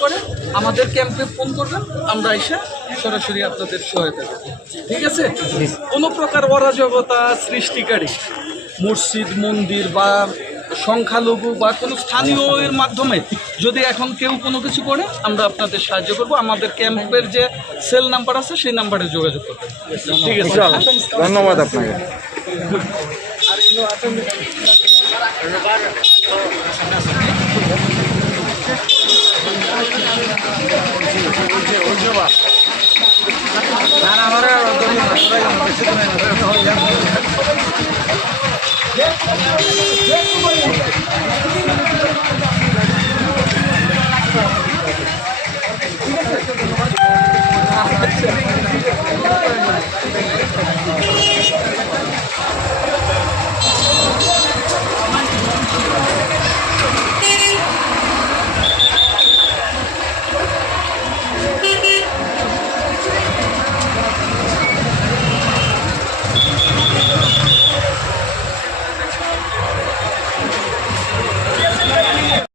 করে আমাদের ক্যাম্পে ফোন করবেন, আমরা এসে সরাসরি আপনাদের সহায়তা করব। ঠিক আছে? কোনো প্রকার অরাজকতা সৃষ্টিকারী মসজিদ মন্দির বা সংখ্যালঘু বা কোনো স্থানীয় এর মাধ্যমে যদি এখন কেউ কোনো কিছু করে, আমরা আপনাদের সাহায্য করব। আমাদের ক্যাম্পের যে সেল নাম্বার আছে সেই নাম্বারে যোগাযোগ করবেন। ঠিক আছে, ধন্যবাদ আপনাকে। আমার